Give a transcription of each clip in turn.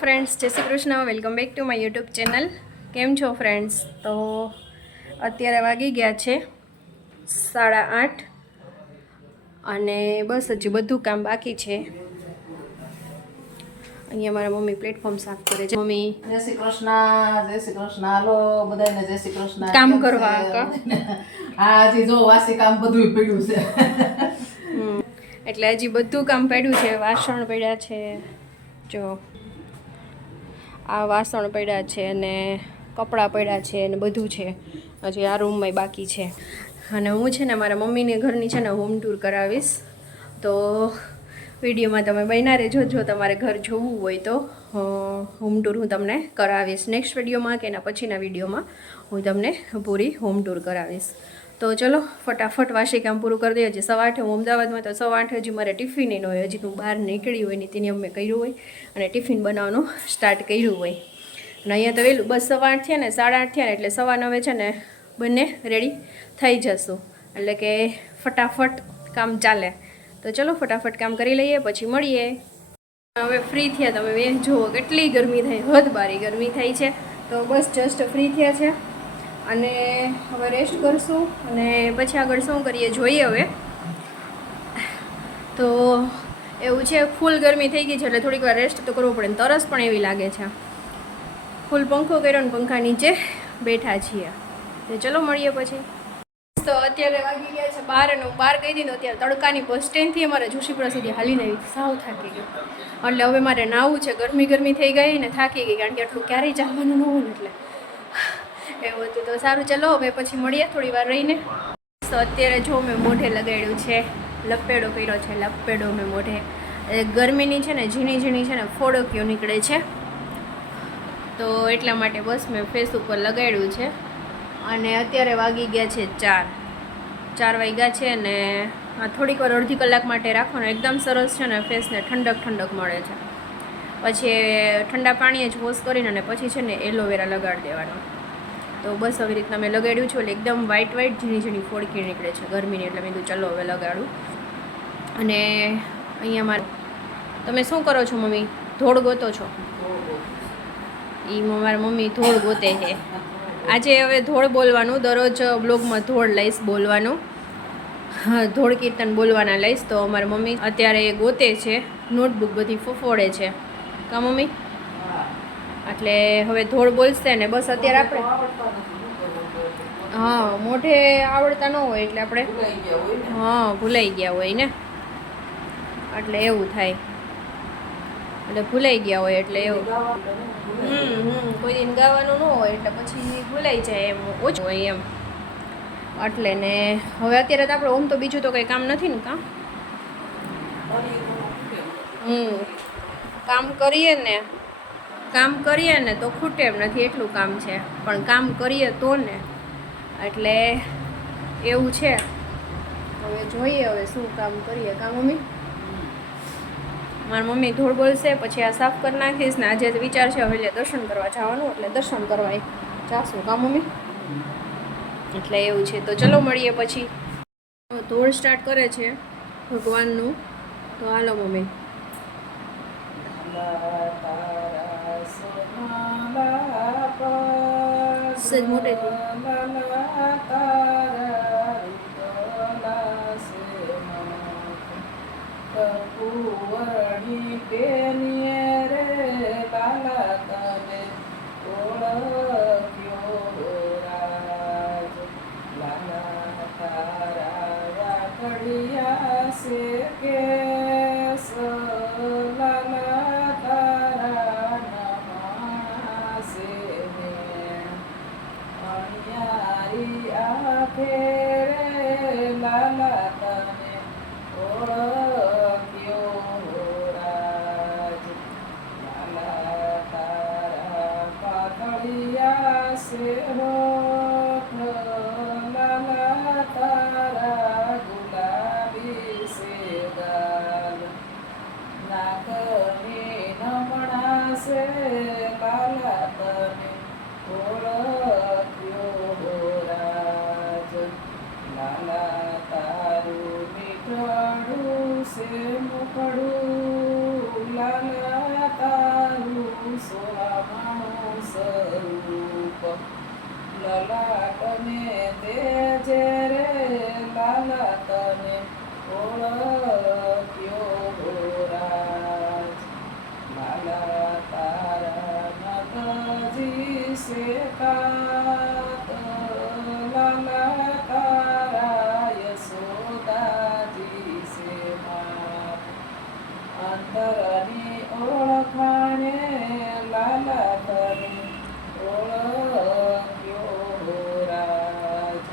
Friends, જય Shri Krishna. Welcome back to my YouTube channel. કેમ છો ફ્રેન્ડ્સ? તો અત્યારે વાગી ગયા છે 8:30 અને બસ હજી બધું કામ બાકી છે. અહીંયા મારા મમ્મી પ્લેટફોર્મ સાફ કરે છે. મમ્મી જય શ્રી કૃષ્ણ. જય શ્રી કૃષ્ણ. હાલો બધાને જય શ્રી કૃષ્ણ. કામ કરવા હા, હજી જો વાસી કામ બધું પડ્યું છે. એટલે હજી બધું કામ પડ્યું છે. વાસણ પડ્યા છે, જો આ વાસણ પડ્યા છે અને કપડાં પડ્યા છે અને બધું છે. હજી આ રૂમમાં બાકી છે. અને હું છે ને મારા મમ્મીને ઘરની છે ને હોમ ટૂર કરાવીશ. તો વિડીયોમાં તમે બન્યા રહેજો. જો તમારે ઘર જોવું હોય તો હોમ ટૂર હું તમને કરાવીશ. નેક્સ્ટ વિડીયોમાં કે એના પછીના વિડીયોમાં હું તમને પૂરી હોમ ટૂર કરાવીશ. તો ચલો ફટાફટ વાસી કામ પૂરું કરી દઈએ. હજી 8:30 હું અમદાવાદમાં, તો 8:30 હજી મારે ટિફિન ન હોય. હજી હું બહાર નીકળી હોય ને તેની અમે કર્યું હોય અને ટિફિન બનાવવાનું સ્ટાર્ટ કર્યું હોય. અને અહીંયા તો વહેલું બસ 8:30 થયા ને 8:30 થયા ને એટલે 9:15 છે ને બંને રેડી થઈ જશું. એટલે કે ફટાફટ કામ ચાલે. તો ચલો ફટાફટ કામ કરી લઈએ, પછી મળીએ. હવે ફ્રી થયા. તમે જુઓ કેટલી ગરમી થઈ, હદ બારી ગરમી થઈ છે. તો બસ જસ્ટ ફ્રી થયા છે અને હવે રેસ્ટ કરશું અને પછી આગળ શું કરીએ જોઈએ. હવે તો એવું છે, ફૂલ ગરમી થઈ ગઈ છે એટલે થોડીક વાર રેસ્ટ તો કરવો પડે. તરસ પણ એવી લાગે છે. ફૂલ પંખો કર્યો ને પંખા નીચે બેઠા છીએ. તો ચલો મળીએ પછી. તો અત્યારે વાગી ગયા છે 12 અને 12 કહી દીધું. અત્યારે તડકાની બસ સ્ટેન્ડથી અમારે જોશીપુરા સુધી હાલીને આવી, સાવ થાકી ગઈ. એટલે હવે મારે નાહવું છે. ગરમી થઈ ગઈ ને થાકી ગઈ, કારણ કે આટલું ક્યારેય ચાલવાનું ન હોય ને એટલે એવું હતું. તો સારું, ચલો હવે પછી મળીએ થોડી વાર રહીને. તો અત્યારે જો મેં મોઢે લગાડ્યું છે, લપેડો કર્યો છે. લપેડો મેં મોઢે, ગરમીની છે ને ઝીણી છે ને ફોડકીઓ નીકળે છે, તો એટલા માટે બસ મેં ફેસ ઉપર લગાડ્યું છે. અને અત્યારે વાગી ગયા છે 4 વાગ્યા છે ને આ થોડીક વાર અડધી કલાક માટે રાખવાનું. એકદમ સરસ છે ને ફેસને ઠંડક મળે છે. પછી ઠંડા પાણીએ જ વોશ કરીને અને પછી છે ને એલોવેરા લગાડી દેવાનું. તો બસ આવી રીતના મેં લગાડ્યું છે. એટલે એકદમ વ્હાઈટ ઝીણી ફોડકી નીકળે છે ગરમીની. એટલે મેં કીધું ચલો હવે લગાડું. અને અહીંયા મારે, તમે શું કરો છો મમ્મી? ધોળ ગોતો છો? એ મારા મમ્મી ધોળ ગોતે છે. આજે હવે ધોળ બોલવાનું, દરરોજ બ્લોગમાં ધોળ લઈશ બોલવાનું. હા, ધોળ કીર્તન બોલવાના લઈશ. તો અમારા મમ્મી અત્યારે એ ગોતે છે, નોટબુક બધી ફોફોડે છે. કા મમ્મી? એટલે હવે ધોળ બોલશે ને બસ. અત્યારે આપણે હા મોઢે આવડતા ન હોય એટલે આપણે ભૂલાઈ ગયા હોય ને, એટલે એવું થાય. એટલે ભૂલાઈ ગયા હોય એટલે એવું કોઈ દિન ગાવાનું ન હોય એટલે પછી ભૂલાઈ જાય, એમ ઓછું હોય એમ. એટલે ને હવે અત્યારે તો આપણે ઓમ તો બીજું તો કંઈ કામ નથી ને. કામ કરીએ ને તો ખૂટે એમ નથી, એટલું કામ છે. પણ કામ કરીએ તો ને, એટલે એવું છે. હવે જોઈએ હવે શું કામ કરીએ. કામ મમ્મી? મારી મમ્મી ધોળ બોલશે, પછી આ સાફ કરી નાખીશ ને. આજે વિચાર છે હવે દર્શન કરવા જવાનું, એટલે દર્શન કરવા જાશું. કા મમ્મી? એટલે એવું છે. તો ચલો મળીએ પછી. ધોળ સ્ટાર્ટ કરે છે ભગવાનનું. તો હાલો મમ્મી. સજ મોટેથી કુંવરની બેનીએ રે લાલા તને ઓળખ્યો રાજ. લાલા તારા વાઘડિયા છે કેસ, લાલા તારા નમા છે ને અણિયારી આંખે રે લાલા તને से हो लाला तारा गुलाबी से गाल, नाकनी नमणा से लाला तने ओळख्यो राज. लाला તારું મીઠડું છે મુખડું, લાલા તારું સોહામણું સ્વરૂપ લલાટને તેજે રે લાલા તને ઓળખ્યો રાજ લાલા તારા નગજી શેકાત લાલા તારા યશોદાજી શેમાત અંતરની ઓળખાણે લાલા તને ઓળખ્યો રાજ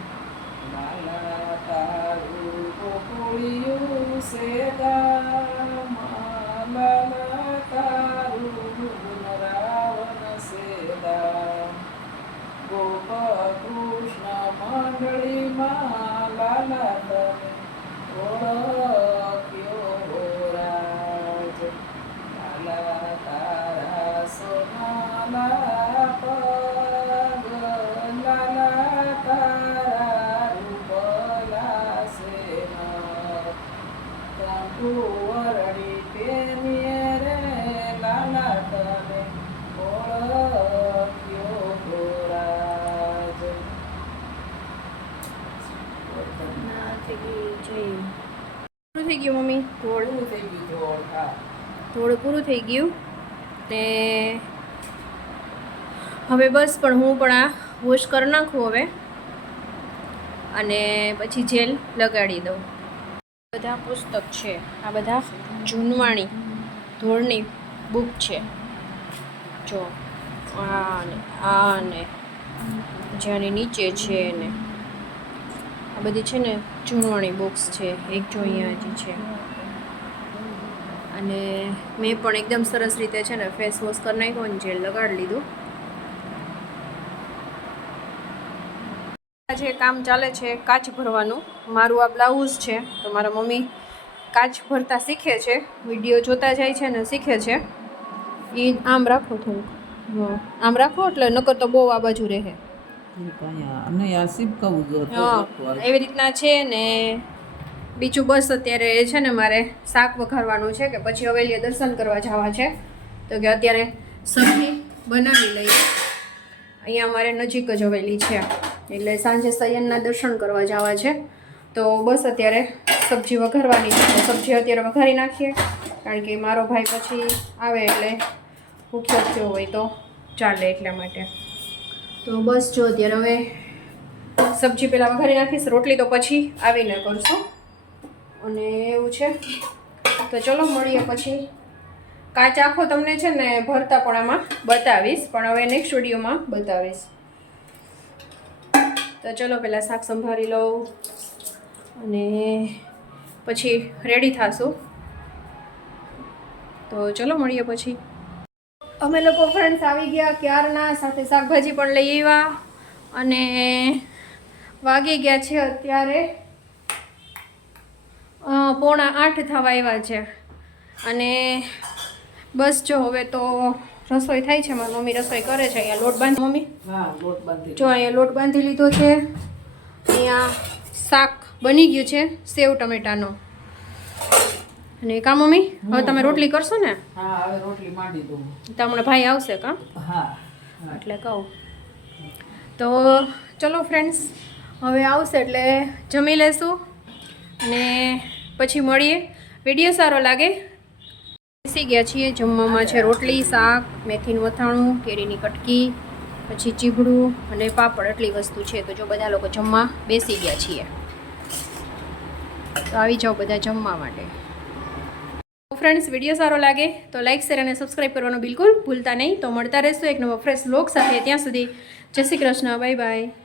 લાલા તારું ગોકુળિયું સેદામાં લાલા તારું રાવણ સેદા ગોપ કૃષ્ણ મંડળીમાં લાલા તને ઓળખ્યો રાજ લાલા તારા સોનાલા પગ લાલા તારા રૂપલા સેના કંકુવરણી પેમીએ રે લાલા તને ઓળખ્યો રાજ પૂરું થઈ ગયું મમ્મી થોડું થઈ ગયું થોડ હા થોડું પૂરું થઈ ગયું ને હવે બસ પણ હું પણ આ વોશ કરી નાખું હવે અને પછી જેલ લગાડી દઉં બધા પુસ્તક છે આ બધા જૂનવાણી ધોળની બુક છે જો આ ને જેની નીચે છે ને આ બધી છે ને જૂનવાણી બુક્સ છે એક જો અહીંયા હજી છે અને મેં પણ એકદમ સરસ રીતે છે ને ફેસ વોશ કરી નાખ્યો અને જેલ લગાડી લીધું આજે કામ ચાલે છે કાચ ભરવાનું મારું આ બ્લાઉઝ છે તો મારા મમ્મી કાચ ભરતા શીખે છે વિડીયો જોતા જાય છે ને શીખે છે એ આમ રાખો થોડુંક આમ રાખો એટલે નકર તો બહુ આ બાજુ રહે અને આ સીપકાવું જો હા એવી રીતના છે ને બીજું બસ અત્યારે છે ને મારે શાક વઘારવાનું છે કે પછી હવેલીએ દર્શન કરવા જવા છે તો કે અત્યારે સબ્જી બનાવી લઈએ અહીંયા અમારે નજીક જ હવેલી છે એટલે સાંજે સૈયનના દર્શન કરવા જવા છે તો બસ અત્યારે સબ્જી વઘારવાની છે તો સબ્જી અત્યારે વઘારી નાખીએ કારણ કે મારો ભાઈ પછી આવે એટલે ભૂખ્યો થયો હોય તો ચાલે એટલા માટે તો બસ જો અત્યારે હવે સબ્જી પહેલાં વઘારી નાખીશ રોટલી તો પછી આવીને કરશું અને એવું છે તો ચલો મળીએ પછી કાચ આખો તમને છે ને ભરતા પણ આમાં બતાવીશ પણ હવે નેક્સ્ટ વિડીયોમાં બતાવીશ તો ચલો પહેલાં શાક સંભાળી લઉં અને પછી રેડી થાશું તો ચલો મળીએ પછી અમે લોકો ફ્રેન્ડ્સ આવી ગયા ક્યારના સાથે શાકભાજી પણ લઈ આવ્યા અને વાગી ગયા છે અત્યારે 7:45 થવા આવ્યા છે અને બસ જો હવે તો રસોઈ થાય છે મારી મમ્મી રસોઈ કરે છે અહીંયા લોટ બાંધ મમ્મી હા લોટ બાંધી જો અહીંયા લોટ બાંધી લીધો છે અહીંયા શાક બની ગયું છે સેવ ટમેટાનો અને કા મમ્મી હવે તમે રોટલી કરશો ને હા હવે રોટલી માંડી દઉં તો હમણાં ભાઈ આવશે કા હા એટલે કહું તો ચલો ફ્રેન્ડ્સ હવે આવશે એટલે જમી લેશું અને પછી મળીએ વિડીયો સારો લાગે બેસી ગયા છીએ જમવામાં છે રોટલી શાક મેથીનું અથાણું કેરીની કટકી પછી ચીભડું અને પાપડ એટલી વસ્તુ છે તો જો બધા લોકો જમવા બેસી ગયા છીએ તો આવી જાઓ બધા જમવા માટે ફ્રેન્ડ્સ વિડીયો સારો લાગે તો લાઇક શેર અને સબસ્ક્રાઈબ કરવાનું બિલકુલ ભૂલતા નહીં તો મળતા રહેશું એક નવો ફ્રેશ વ્લોગ સાથે ત્યાં સુધી જય શ્રી કૃષ્ણ બાય બાય